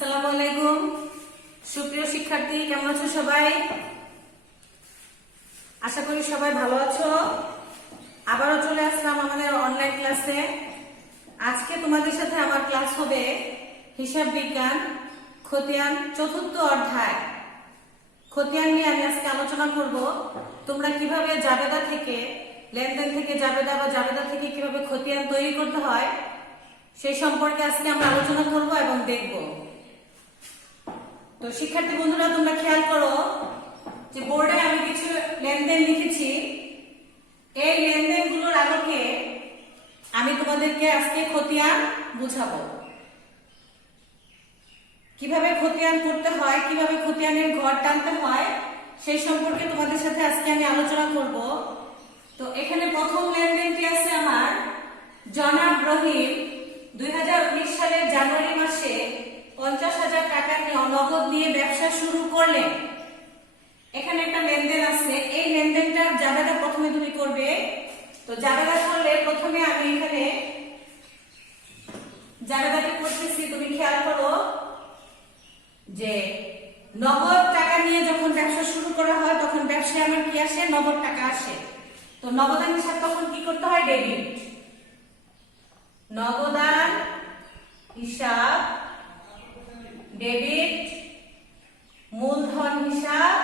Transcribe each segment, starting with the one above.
আসসালামু আলাইকুম সুপ্রিয় শিক্ষার্থী, কেমন আছো সবাই? আশা করি সবাই ভালো আছো। আবারও চলে আসলাম আমাদের অনলাইন ক্লাসে। আজকে তোমাদের সাথে আমার ক্লাস হবে হিসাব বিজ্ঞান খতিয়ান চতুর্থ অধ্যায়। খতিয়ান নিয়ে আমি আজকে আলোচনা করব। তোমরা কিভাবে জাবেদা থেকে লেনদেন থেকে জাবেদা বা জাবেদা থেকে কিভাবে খতিয়ান তৈরি করতে হয় সেই সম্পর্কে আজকে আমরা আলোচনা করব এবং দেখব। তো শিক্ষার্থী বন্ধুরা, তোমরা খেয়াল করো যে বোর্ডে আমি কিছু লেনদেন লিখেছি। এই লেনদেনগুলোর আলোকে আমি তোমাদেরকে আজকে খতিয়ান বুঝাবো। কিভাবে খতিয়ান করতে হয়, কিভাবে খতিয়ানের ঘর টানতে হয় সেই সম্পর্কে তোমাদের সাথে আজকে আমি আলোচনা করব। তো এখানে প্রথম লেনদেনটি আছে আমার জনাব রহিম 2019 সালের জানুয়ারি মাসে 50,000 টাকা নগদ নিয়ে ব্যবসা শুরু করলেন। এখানে একটা লেনদেন আছে। এই লেনদেনটার জাবেদা প্রথমে তুমি করবে। তো জাবেদা করলে প্রথমে আমি এখানে জাবেদাটা করতেছি। তুমি খেয়াল করো যে নগদ টাকা নিয়ে যখন ব্যবসা শুরু করা হয় তখন ব্যবসায় আমার কি আসে? নগদ টাকা আসে। তো নগদান হিসাব তখন কি করতে হয়? ডেবিট। নগদান হিসাব ডেবিট, মূলধন হিসাব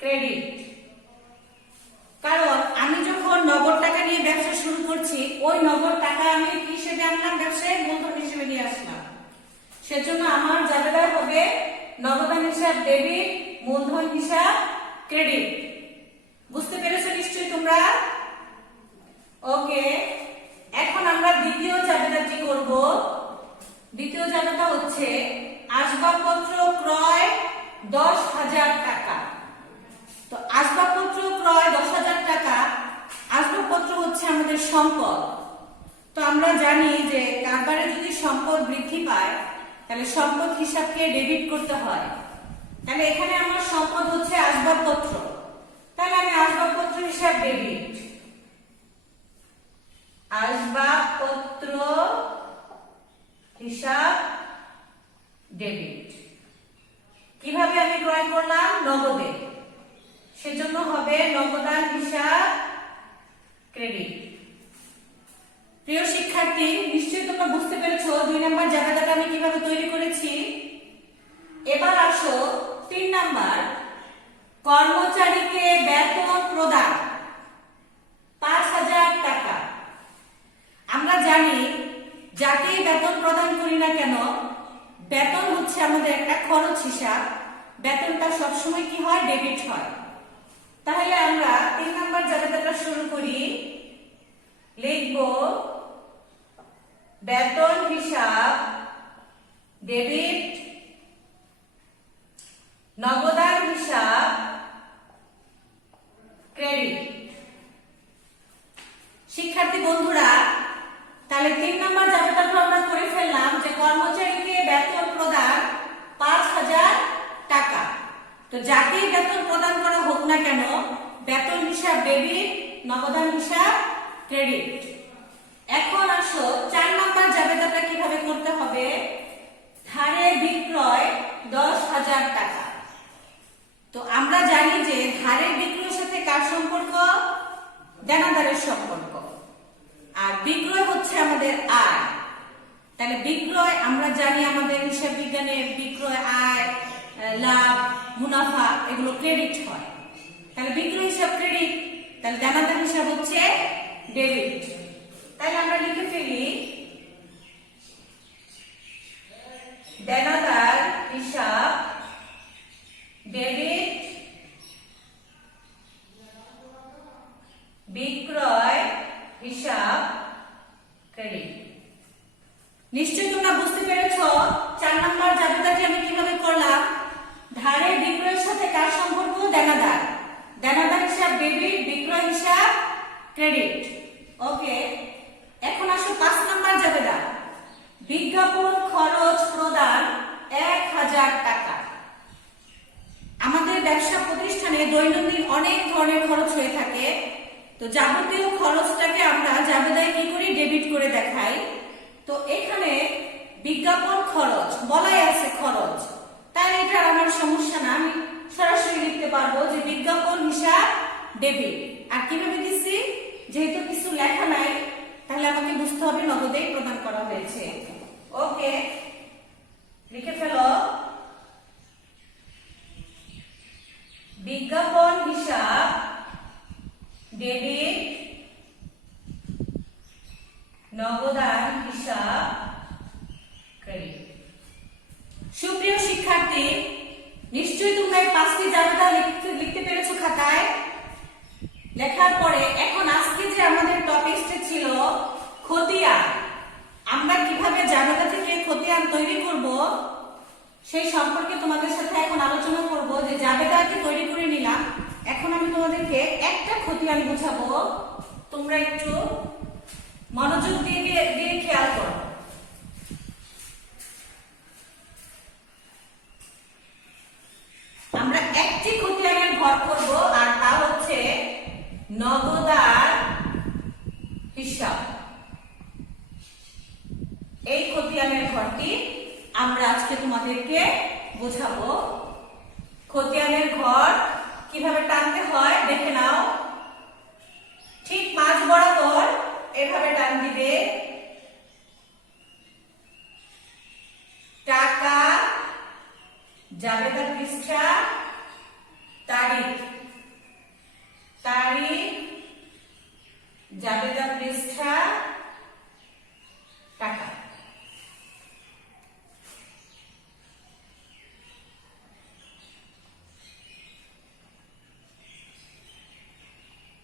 ক্রেডিট। কারণ আমি যখন নগদ টাকা নিয়ে ব্যবসা শুরু করছি, ওই নগদ টাকা আমি কি হিসেবে আনলাম? ব্যবসায় মূলধন হিসেবে নিয়ে আসলাম। সেজন্য আমার জাবেদা হবে নগদান হিসাব ডেবিট, মূলধন হিসাব ক্রেডিট। বুঝতে পেরেছো নিশ্চয়ই তোমরা? ওকে, এখন আমরা দ্বিতীয় জাবেদাটি করব। দ্বিতীয় জাবেদা হচ্ছে আসবাবপত্র ক্রয় 10,000 টাকা। তো আসবাবপত্র ক্রয় 10,000 টাকা। আসবাবপত্র হচ্ছে আমাদের সম্পদ। তো আমরা জানি যে কারবারে যদি সম্পদ বৃদ্ধি পায় তাহলে সম্পদ হিসাবকে ডেবিট করতে হয়। তাহলে এখানে আমার সম্পদ হচ্ছে আসবাবপত্র, তাহলে আমি আসবাবপত্র হিসাব ডেবিট। আসবাবপত্র হিসাব ডেবিট। কিভাবে আমি ক্রয় করলাম? নগদে। সেজন্য হবে নগদান হিসাব ক্রেডিট। প্রিয় শিক্ষার্থী, নিশ্চয়ই তোমরা বুঝতে পেরেছো 2 নম্বর জাবেদাটা আমি কিভাবে তৈরি করেছি। এবার আসো 3 নাম্বার, কর্মচারীকে বেতন প্রদান 5,000 টাকা। আমরা জানি যাকেই বেতন প্রদান করি না কেন, বেতন হচ্ছে আমাদের একটা খরচ হিসাব। বেতনটা সবসময় কি হয়? ডেবিট হয়। তাহলে আমরা 3 নাম্বার জাবেদাটা শুরু করি। লিখব বেতন হিসাব ডেবিট, নগদান হিসাব ক্রেডিট। শিক্ষার্থী বন্ধুরা, তাহলে 3 নম্বর জাবেদাটা আমরা করে ফেললাম যে কর্মচারীকে বেতন প্রদান 5,000 টাকা। তো যাকেই বেতন প্রদান করা হোক না কেন, বেতন হিসাব ডেবিট, নগদান হিসাব ক্রেডিট। এখন আসো 4 নম্বর জাবেদাটা কিভাবে করতে হবে। ধারে বিক্রয় 10,000 টাকা। তো আমরা জানি যে ধারের বিক্রয়ের সাথে কার সম্পর্ক? দেনাদারের সম্পর্ক। আর বিক্রয় হচ্ছে আমাদের আয়। তাহলে বিক্রয় আমরা জানি আমাদের হিসাব বিজ্ঞানে বিক্রয় আয়, লাভ, মুনাফা এগুলো ক্রেডিট হয়। তাহলে বিক্রয় হিসাব ক্রেডিট, তাহলে দেনাদার হিসাব হচ্ছে ডেবিট। তাহলে আমরা লিখে ফেলি দেনাদার হিসাব ডেবিট, বিক্রয় হিসাব ক্রেডিট। নিশ্চয়ই তোমরা বুঝতে পেরেছো 4 নম্বর জাবেদাটি আমি কিভাবে করলাম। ধারে বিক্রয়ের সাথে কার সম্পর্ক? দেনাদার। দেনাদার হিসাব ডেবিট, বিক্রয় হিসাব ক্রেডিট। ওকে, এখন আসো 5 নম্বর জাবেদা। বিজ্ঞাপন খরচ প্রদান 1,000 টাকা। আমাদের ব্যবসা প্রতিষ্ঠানে দৈনন্দিন অনেক ধরনের খরচ হয়ে থাকে। তো যাবতীয় খরচটাকে আমরা জাবেদায় কি করি? ডেবিট করে দেখাই। তো এখানে বিজ্ঞাপন খরচ বলাই আছে খরচ, তাই এটা আমার সমস্যা না, আমি সরাসরি লিখতে পারবো যে বিজ্ঞাপন হিসাব ডেবিট। আর কিভাবে দিচ্ছি, যেহেতু কিছু লেখা নাই তাহলে আমাকে বুঝতে হবে নগদেই প্রদান করা হয়েছে। ওকে, লিখে ফেলো বিজ্ঞাপন হিসাব ডেবিট, নগদান হিসাব ক্রেডিট। সুপ্রিয় শিক্ষার্থী, নিশ্চয়ই তোমরা এই 5টি জাবেদা লিখতে পেরেছো খাতায়। লেখার পরে এখন আজকে যে আমাদের টপিকটা ছিল খতিয়ান, আমরা কিভাবে জাবেদা থেকে খতিয়ান তৈরি করব সেই সম্পর্কে তোমাদের সাথে এখন আলোচনা করব। যে জাবেদাকে তৈরি করে নিলাম, এখন আমি তোমাদেরকে একটা খতিয়ান বোঝাবো, তোমরা একটু মনোযোগ দিয়ে খেয়াল করো। আমরা একটি খতিয়ানের ঘর করব, আর তা হচ্ছে নগদান হিসাব। এই খতিয়ানের ঘরটি আমরা আজকে তোমাদেরকে বোঝাবো। খতিয়ানের ঘর কিভাবে টানতে হয় দেখে নাও। ঠিক মাঝ বরাবর এভাবে টান দিবে, টাকা, জাবেদা পৃষ্ঠা, তারিখ, জাবেদা পৃষ্ঠা, টাকা।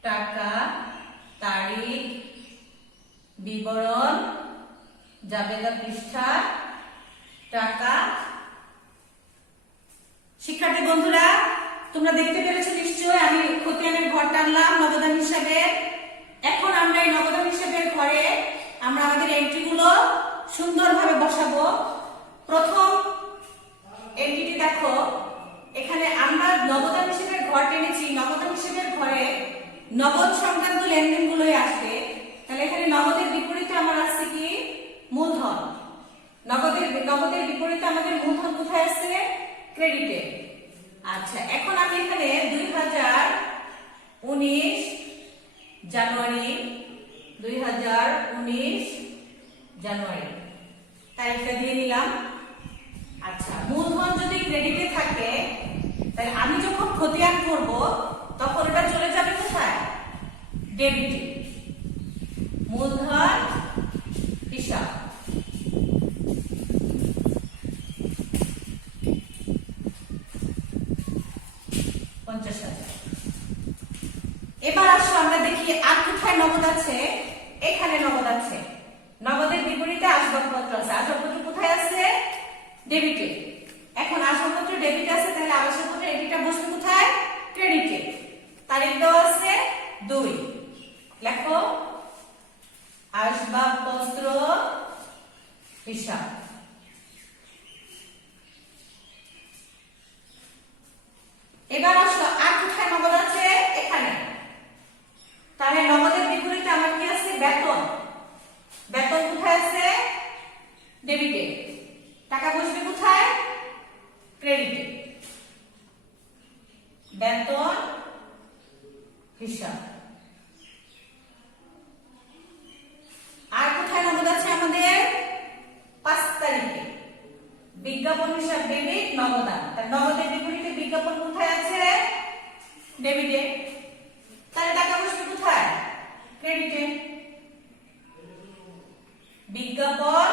টাকা, তারিখ, বিবরণ, জাবেদা পৃষ্ঠা, টাকা। শিক্ষার্থী বন্ধুরা, তোমরা দেখতে পেরেছো নিশ্চয় আমি খতিয়ানের ঘর টানলাম নগদান হিসাবে। এখন আমরা এই নগদান হিসাবের ঘরে আমরা আমাদের এন্ট্রিগুলো সুন্দরভাবে বসাবো। প্রথম এন্ট্রিটি দেখো, এখানে আমরা নগদান হিসাবের ঘর টেনেছি। নগদান হিসাবের ঘরে নগদ সংক্রান্ত লেনদেনগুলোই আসবে। তাহলে এখানে নগদের বিপরীতে আমার আছে কি, মূলধন। নগদের বিপরীতে আমাদের মূলধন কোথায় আছে, ক্রেডিটে। আচ্ছা, এখন আমি এখানে 2019 জানুয়ারি, 2019 জানুয়ারি তারিখটা দিয়ে নিলাম। আচ্ছা, মূলধন যদি ক্রেডিটে থাকে তাহলে আমি যখন খতিয়ান করব তখন এটা চলে যাবে কোথায়, ডেবিটে। মূলধন হিসাব, এবার আসো আমরা দেখি আর কোথায় নগদ আছে। এখানে নগদ আছে, নগদের বিপরীতে আসবাবপত্র আছে। আসবাবপত্র কোথায় আছে, ডেবিটে। এখন আসবাবপত্র ডেবিটে আছে, তাহলে আসবাবপত্র এন্ট্রিটা বসবে কোথায়, ক্রেডিটে। তারিখ দেওয়া আছে 2, লেখো আসবাবপত্র হিসাব। এবার আসো আর কোথায় নগদ আছে, এখানে। তাহলে নগদের বিপরীতে আমার কি আছে, বেতন। বেতন কোথায় আছে, ডেবিটে। টাকা বসবে কোথায়, ক্রেডিটে। বেতন হিসাব। আর কোথায় নগদ আছে আমাদের, 5 তারিখে। বিজ্ঞাপন হিসাব ডেবিট, নগদান। তাহলে নগদের বিপরীতে বিজ্ঞাপন কোথায় আছে, ডেবিটে। তাহলে টাকা বসবে কোথায়, ক্রেডিটে। বিজ্ঞাপন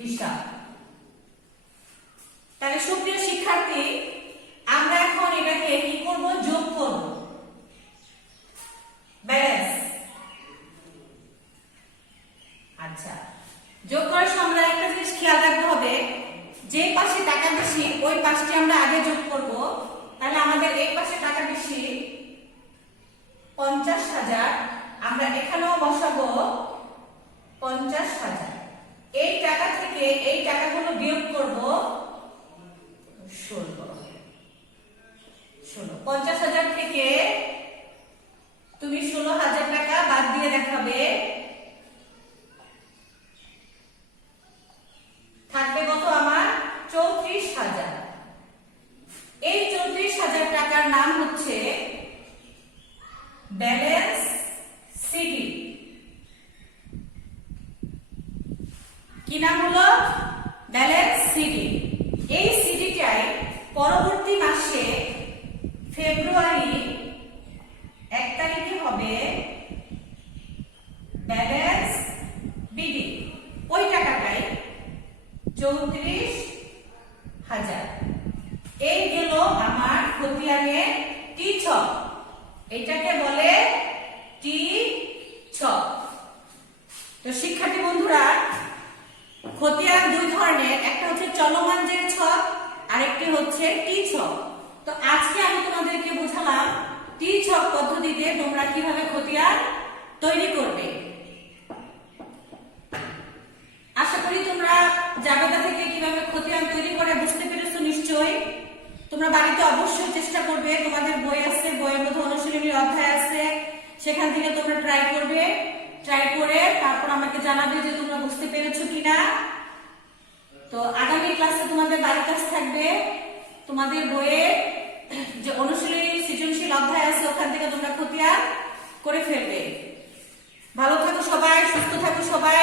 হিসাব। তাহলে সুপ্রিয় শিক্ষার্থী, আমরা এখন এটাকে কি করব, যোগ করব, ব্যালেন্স। আচ্ছা, যোগ করার সময় একটা জিনিস খেয়াল রাখতে হবে, যে পাশে টাকা বেশি ওই পাশটি আমরা আগে যোগ করব। তাহলে আমাদের এই পাশে টাকা বেশি 50,000, আমরা এখানেও বসাবো 50,000। এই টাকা থেকে এই টাকাগুলো বিয়োগ করব 16। 50,000 থেকে তুমি 16,000 টাকা বাদ দিয়ে দেখাবে কি নাম হলো? Balance CD. এই সিডিটাই পরবর্তী মাসে ফেব্রুয়ারি 1 তারিখে হবে ব্যালেন্স বিডি। ওই টাকাটাই 34,000। এই গেল আমার খতিয়ানের টি ছক। এটাকে বলে টি ছক। তো শিক্ষার্থী বন্ধুরা, খতিয়ান দুই ধরনের, একটা হচ্ছে চলমান যে ছক, আরেকটি হচ্ছে টি ছক। তো আজকে আমি তোমাদেরকে বোঝালাম টি ছক পদ্ধতিতে তোমরা কিভাবে খতিয়ান তৈরি করবে। আশা করি তোমরা জাবেদা থেকে কিভাবে খতিয়ান তৈরি করে বুঝতে পেরেছো নিশ্চয়ই। তোমরা বাড়িতে অবশ্যই চেষ্টা করবে, তোমাদের বই আছে, বইয়ের মধ্যে অনুশীলনীর অধ্যায় আছে, সেখান থেকে তোমরা ট্রাই করবে। ট্রাই করে তারপর আমাকে জানাবে যে তোমরা বুঝতে পেরেছো কিনা। তো আগামী ক্লাসে তোমাদের বাড়ির কাজ থাকবে, তোমাদের বইয়ে যে অনুশীলনী সৃজনশীল অধ্যায় আছে ওখান থেকে তোমরা খতিয়ান করে ফেলবে। ভালো থাকো সবাই, সুস্থ থাকো সবাই।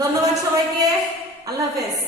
ধন্যবাদ সবাইকে। আল্লাহ হাফেজ।